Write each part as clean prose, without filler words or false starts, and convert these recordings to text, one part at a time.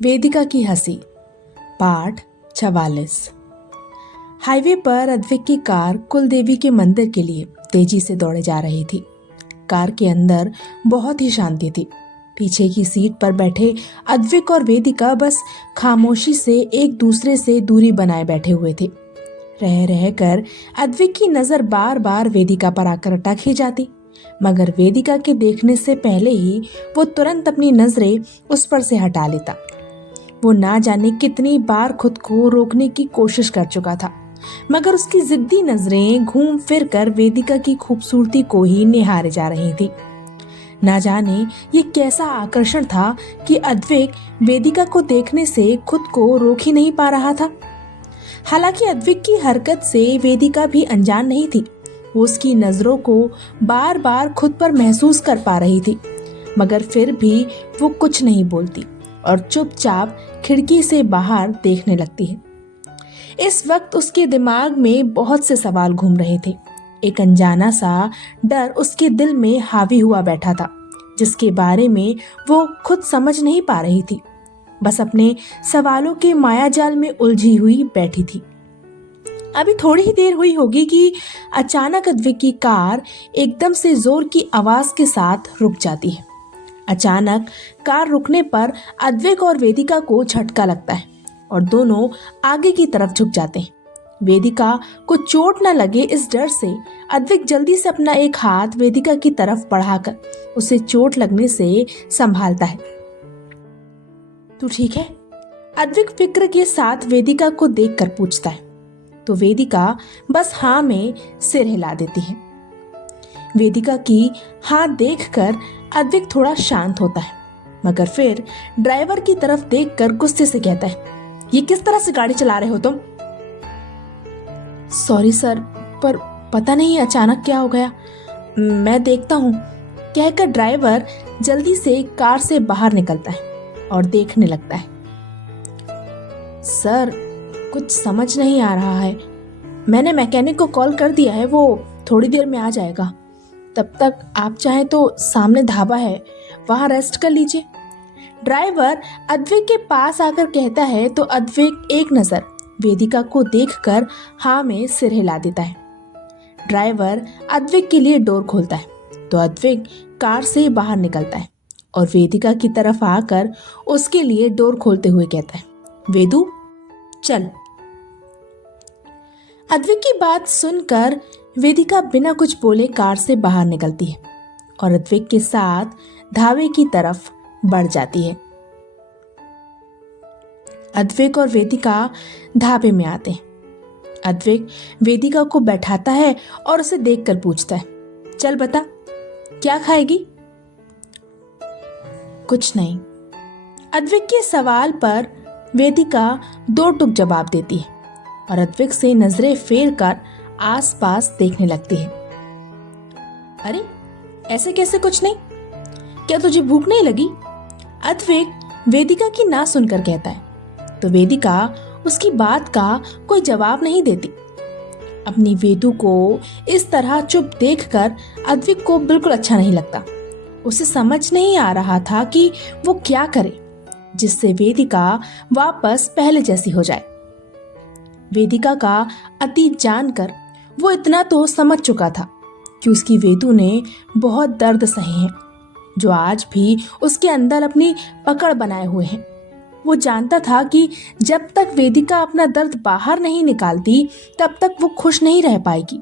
वेदिका की हंसी। पाठ 44। हाईवे पर अद्विक की कार कुलदेवी के मंदिर के लिए तेजी से दौड़े जा रही थी। कार के अंदर बहुत ही शांति थी। पीछे की सीट पर बैठे अद्विक और वेदिका बस खामोशी से एक दूसरे से दूरी बनाए बैठे हुए थे। रह रह कर अद्विक की नजर बार बार वेदिका पर आकर अटक ही जाती, मगर वेदिका के देखने से पहले ही वो तुरंत अपनी नजरें उस पर से हटा लेता। वो ना जाने कितनी बार खुद को रोकने की कोशिश कर चुका था, मगर उसकी जिद्दी नजरें घूम फिर कर वेदिका की खूबसूरती को ही निहारे जा रही थी। ना जाने ये कैसा आकर्षण था कि अद्विक वेदिका को देखने से खुद को रोक ही नहीं पा रहा था। हालांकि अद्विक की हरकत से वेदिका भी अनजान नहीं थी। वो उसकी नजरों को बार बार खुद पर महसूस कर पा रही थी, मगर फिर भी वो कुछ नहीं बोलती और चुपचाप खिड़की से बाहर देखने लगती है। इस वक्त उसके दिमाग में बहुत से सवाल घूम रहे थे। एक अनजाना सा डर उसके दिल में हावी हुआ बैठा था, जिसके बारे में वो खुद समझ नहीं पा रही थी। बस अपने सवालों के मायाजाल में उलझी हुई बैठी थी। अभी थोड़ी ही देर हुई होगी कि अचानक अद्विक की कार एकदम से जोर की आवाज के साथ रुक जाती है। अचानक कार रुकने पर अद्विक और वेदिका को झटका लगता है और दोनों आगे की तरफ झुक जाते हैं। वेदिका को चोट न लगे इस डर से अद्विक जल्दी से अपना एक हाथ वेदिका की तरफ बढ़ाकर उसे चोट लगने से संभालता है। तू ठीक है? अद्विक फिक्र के साथ वेदिका को देखकर पूछता है, तो वेदिका बस हाँ में सिर हिला देती है। वेदिका की हाथ देखकर अद्विक थोड़ा शांत होता है, मगर फिर ड्राइवर की तरफ देखकर गुस्से से कहता है, ये किस तरह से गाड़ी चला रहे हो तुम? सॉरी सर, पर पता नहीं अचानक क्या हो गया, मैं देखता हूँ, कहकर ड्राइवर जल्दी से कार से बाहर निकलता है और देखने लगता है। सर, कुछ समझ नहीं आ रहा है। मैंने मैकेनिक को कॉल कर दिया है, वो थोड़ी देर में आ जाएगा। तब तक आप चाहें तो सामने ढाबा है, वहां रेस्ट कर लीजिए। ड्राइवर अद्विक के पास आकर कहता है तो अद्विक एक नजर वेदिका को देखकर हाँ में सिर हिला देता है। ड्राइवर अद्विक के लिए डोर खोलता है तो अद्विक कार से बाहर निकलता है और वेदिका की तरफ आकर उसके लिए डोर खोलते हुए कहता है, वेदू चल। अद्विक की बात सुनकर वेदिका बिना कुछ बोले कार से बाहर निकलती है और अद्विक के साथ ढाबे की तरफ बढ़ जाती है। अद्विक और वेदिका ढाबे में आते हैं। अद्विक वेदिका को बैठाता है और उसे देखकर पूछता है, चल बता, क्या खाएगी? कुछ नहीं। अद्विक के सवाल पर वेदिका दो टुक जवाब देती है और अद्विक से नजरें फेर कर आसपास देखने लगती है। अरे ऐसे कैसे कुछ नहीं? क्या तुझे भूख नहीं लगी? अद्विक वेदिका की ना सुनकर कहता है तो वेदिका उसकी बात का कोई जवाब नहीं देती। अपनी वेदू को इस तरह चुप देखकर अद्विक को बिल्कुल अच्छा नहीं लगता। उसे समझ नहीं आ रहा था कि वो क्या करे जिससे वेदिका वापस पहले जैसी हो जाए। वेदिका का अतीत जानकर वो इतना तो समझ चुका था कि उसकी वेदू ने बहुत दर्द सहे हैं, जो आज भी उसके अंदर अपनी पकड़ बनाए हुए हैं। वो जानता था कि जब तक वेदिका अपना दर्द बाहर नहीं निकालती तब तक वो खुश नहीं रह पाएगी,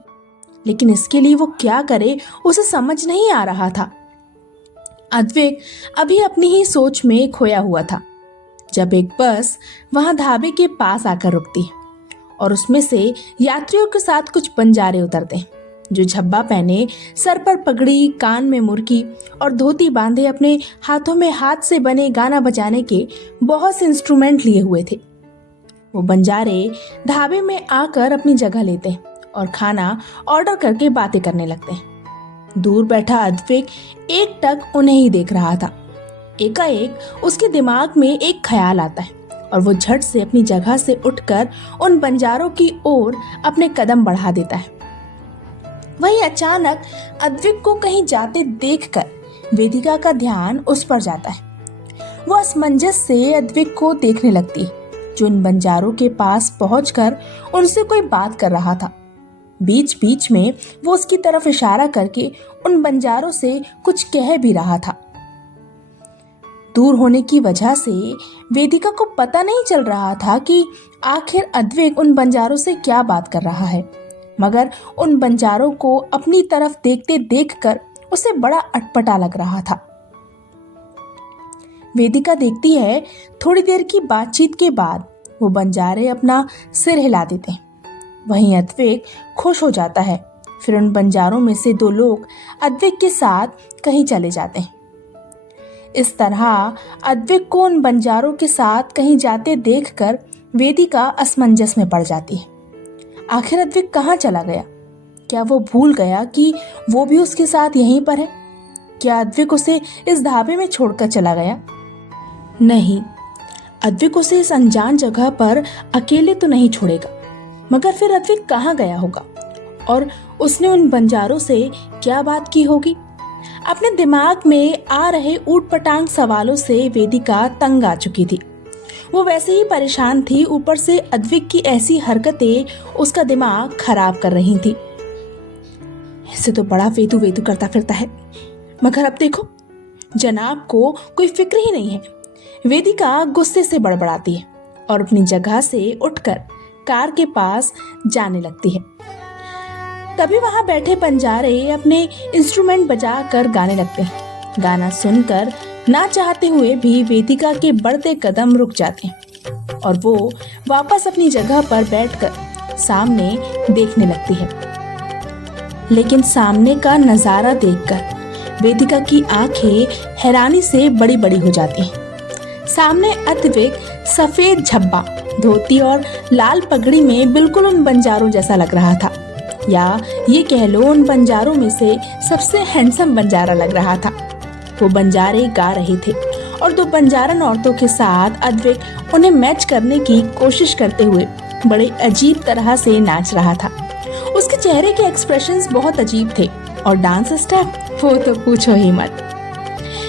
लेकिन इसके लिए वो क्या करे उसे समझ नहीं आ रहा था। अद्विक अभी अपनी ही सोच में खोया हुआ था जब एक बस वहां ढाबे के पास आकर रुकती है और उसमें से यात्रियों के साथ कुछ बंजारे उतरते हैं, जो झब्बा पहने, सर पर पगड़ी, कान में मुर्की और धोती बांधे अपने हाथों में हाथ से बने गाना बजाने के बहुत से इंस्ट्रूमेंट लिए हुए थे। वो बंजारे ढाबे में आकर अपनी जगह लेते हैं और खाना ऑर्डर करके बातें करने लगते हैं। दूर बैठा अद्विक एकटक उन्हें ही देख रहा था। एकाएक उसके दिमाग में एक ख्याल आता है और वो झट से अपनी जगह से उठकर उन बंजारों की ओर अपने कदम बढ़ा देता है। वहीं अचानक अद्विक को कहीं जाते देखकर वेदिका का ध्यान उस पर जाता है। वो असमंजस से अद्विक को देखने लगती है, जो उन बंजारों के पास पहुंचकर उनसे कोई बात कर रहा था। बीच बीच में वो उसकी तरफ इशारा करके उन बंजारों से कुछ कह भी रहा था। दूर होने की वजह से वेदिका को पता नहीं चल रहा था कि आखिर अद्विक उन बंजारों से क्या बात कर रहा है, मगर उन बंजारों को अपनी तरफ देखते देखकर उसे बड़ा अटपटा लग रहा था। वेदिका देखती है, थोड़ी देर की बातचीत के बाद वो बंजारे अपना सिर हिला देते हैं। वहीं अद्विक खुश हो जाता है। फिर उन बंजारों में से 2 लोग अद्विक के साथ कहीं चले जाते हैं। इस तरह अद्विक को उन बंजारों के साथ कहीं जाते देखकर वेदिका असमंजस में पड़ जाती है। आखिर अद्विक कहाँ चला गया? क्या वो भूल गया कि वो भी उसके साथ यहीं पर है? क्या अद्विक उसे इस ढाबे में छोड़कर चला गया? नहीं, अद्विक उसे इस अनजान जगह पर अकेले तो नहीं छोड़ेगा। मगर फिर अद्विक कहाँ गया होगा और उसने उन बंजारों से क्या बात की होगी? अपने दिमाग में आ रहे ऊटपटांग सवालों से वेदिका तंग आ चुकी थी। वो वैसे ही परेशान थी, ऊपर से अद्विक की ऐसी हरकतें उसका दिमाग खराब कर रही थी। ऐसे तो बड़ा वेदू वेदू करता फिरता है, मगर अब देखो जनाब को कोई फिक्र ही नहीं है। वेदिका गुस्से से बड़बड़ाती है और अपनी जगह से उठकर कार के पास जाने लगती है। तभी वहां बैठे बंजारे अपने इंस्ट्रूमेंट बजाकर गाने लगते हैं। गाना सुनकर ना चाहते हुए भी वेदिका के बढ़ते कदम रुक जाते हैं और वो वापस अपनी जगह पर बैठकर सामने देखने लगती है। लेकिन सामने का नजारा देखकर वेदिका की आंखें हैरानी से बड़ी बड़ी हो जाती हैं। सामने अद्विक सफेद झब्बा, धोती और लाल पगड़ी में बिल्कुल उन बंजारों जैसा लग रहा था, या ये कह लो उन बंजारों में से सबसे हैंडसम बंजारा लग रहा था। वो बंजारे गा रहे थे और 2 बंजारन औरतों के साथ अद्विक उन्हें मैच करने की कोशिश करते हुए बड़े अजीब तरह से नाच रहा था। उसके चेहरे के एक्सप्रेशंस बहुत अजीब थे और डांस स्टेप वो तो पूछो ही मत।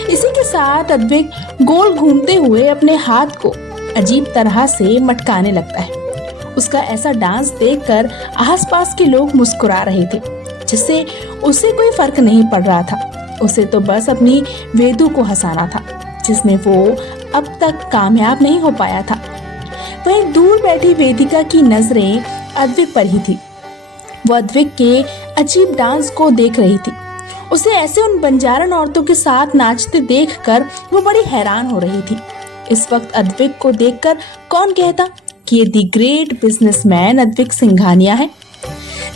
इसी के साथ अद्विक गोल घूमते हुए अपने हाथ को अजीब तरह से मटकाने लगता है। उसका ऐसा डांस देखकर आसपास के लोग मुस्कुरा रहे थे, जिससे उसे कोई फर्क नहीं पड़ रहा था। उसे तो बस अपनी वेदू को हंसाना था, जिसमें वो अब तक कामयाब नहीं हो पाया था। वहीं दूर बैठी वेदिका की नजरें अद्विक पर ही थी। वो अद्विक के अजीब डांस को देख रही थी। उसे ऐसे उन बंजारन औरतों के साथ नाचते देखकर वो बड़ी हैरान हो रही थी। इस वक्त अद्विक को देखकर कौन कहता कि ये the great businessman Advik Singhania है,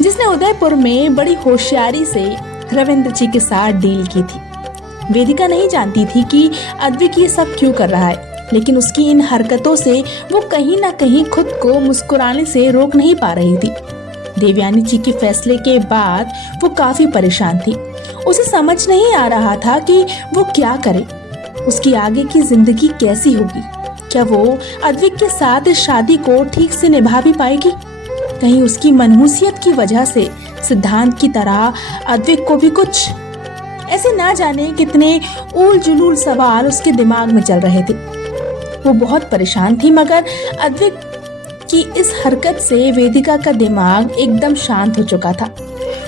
जिसने उदयपुर में बड़ी होशियारी से रविंद्र जी के साथ डील की थी। वेदिका नहीं जानती थी कि अद्विक ये सब क्यों कर रहा है, लेकिन उसकी इन हरकतों से वो कहीं ना कहीं खुद को मुस्कुराने से रोक नहीं पा रही थी। देवयानी जी के फैसले के बाद वो काफी परेशान थी। उसे समझ नहीं आ रहा था कि वो क्या करे। उसकी आगे की जिंदगी कैसी होगी? क्या वो अद्विक के साथ इस शादी को ठीक से निभा भी पाएगी? कहीं उसकी मनहूसियत की वजह से सिद्धांत की तरह अद्विक को भी कुछ ऐसे ना जाने कितने ऊल जुलूल सवाल उसके दिमाग में चल रहे थे। वो बहुत परेशान थी, मगर अद्विक की इस हरकत से वेदिका का दिमाग एकदम शांत हो चुका था।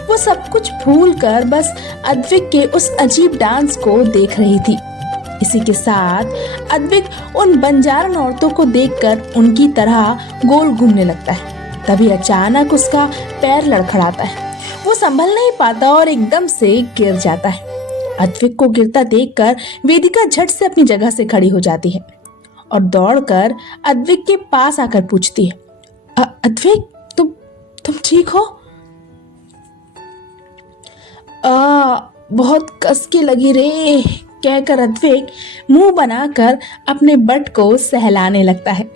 वो सब कुछ भूलकर बस अद्विक के उस अजीब डांस को देख रही थी। इसी के साथ अद्विक उन बंजारन औरतों को देखकर उनकी तरह गोल घूमने लगता है। तभी अचानक उसका पैर लड़खड़ाता है। वो संभल नहीं पाता और एकदम से गिर जाता है। अद्विक को गिरता देखकर वेदिका झट से अपनी जगह से खड़ी हो जाती है और दौड़कर अद्विक के पास आकर पूछती है, अद्विक तुम ठीक हो? बहुत कस के लगी रे, कहकर अद्विक मुंह बनाकर अपने बट को सहलाने लगता है।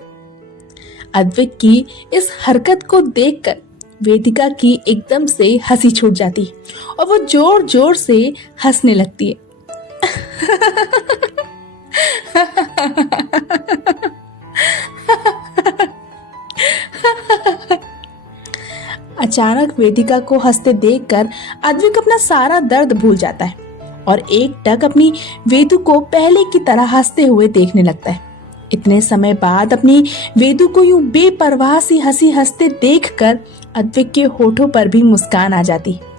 अद्विक की इस हरकत को देखकर वेदिका की एकदम से हंसी छूट जाती है और वो जोर जोर से हंसने लगती है। अचानक वेदिका को हंसते देखकर अद्विक अपना सारा दर्द भूल जाता है और एकटक अपनी वेदू को पहले की तरह हंसते हुए देखने लगता है। इतने समय बाद अपनी वेदू को यूं बेपरवाह सी हंसी हंसते देखकर अद्विक के होठों पर भी मुस्कान आ जाती है।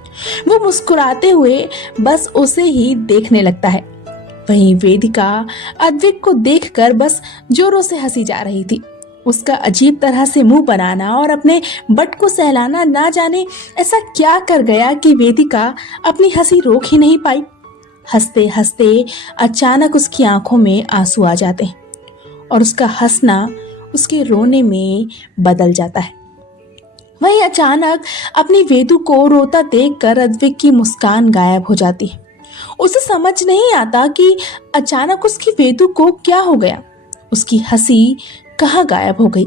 वो मुस्कुराते हुए बस उसे ही देखने लगता है। वहीं वेदिका अद्विक को देखकर बस जोरों से हंसी जा रही थी। उसका अजीब तरह से मुंह बनाना और अपने बट को सहलाना ना जाने ऐसा क्या कर गया कि वेदिका अपनी हंसी रोक ही नहीं पाई। हंसते हंसते अचानक उसकी आंखों में आंसू आ जाते हैं और उसका हंसना उसके रोने में बदल जाता है। वहीं अचानक अपनी वेदू को रोता देखकर अद्विक की मुस्कान गायब हो जाती है। उसे समझ नहीं आता कि अचानक उसकी वेदू को क्या हो गया। उसकी हंसी कहाँ गायब हो गई।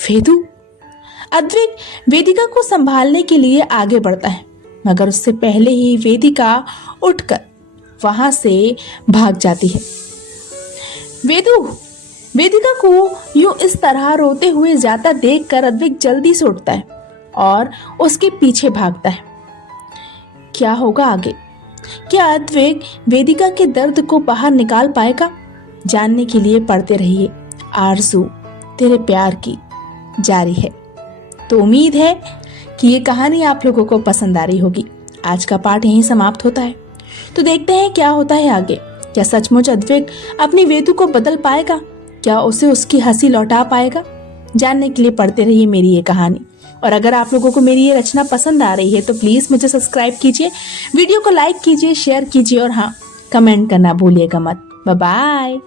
वेदू। अद्विक वेदिका को संभालने के लिए आगे बढ़ता है, मगर उससे पहले ही वेदिका उठकर वहां से भाग जाती है। वेदिका को यूं इस तरह रोते हुए जाता देखकर अद्विक जल्दी से उठता है और उसके पीछे भागता है। क्या होगा आगे? क्या अद्विक वेदिका के दर्द को बाहर निकाल पाएगा? जानने के लिए पढ़ते रहिए आरज़ू तेरे प्यार की जारी है। तो उम्मीद है कि ये कहानी आप लोगों को पसंद आ रही होगी। आज का पाठ यहीं समाप्त होता है, तो देखते हैं क्या होता है आगे। क्या सचमुच अद्विक अपनी वेदू को बदल पाएगा? क्या उसे उसकी हंसी लौटा पाएगा? जानने के लिए पढ़ते रहिए मेरी ये कहानी। और अगर आप लोगों को मेरी ये रचना पसंद आ रही है तो प्लीज़ मुझे सब्सक्राइब कीजिए, वीडियो को लाइक कीजिए, शेयर कीजिए और हाँ, कमेंट करना भूलिएगा मत। Bye bye.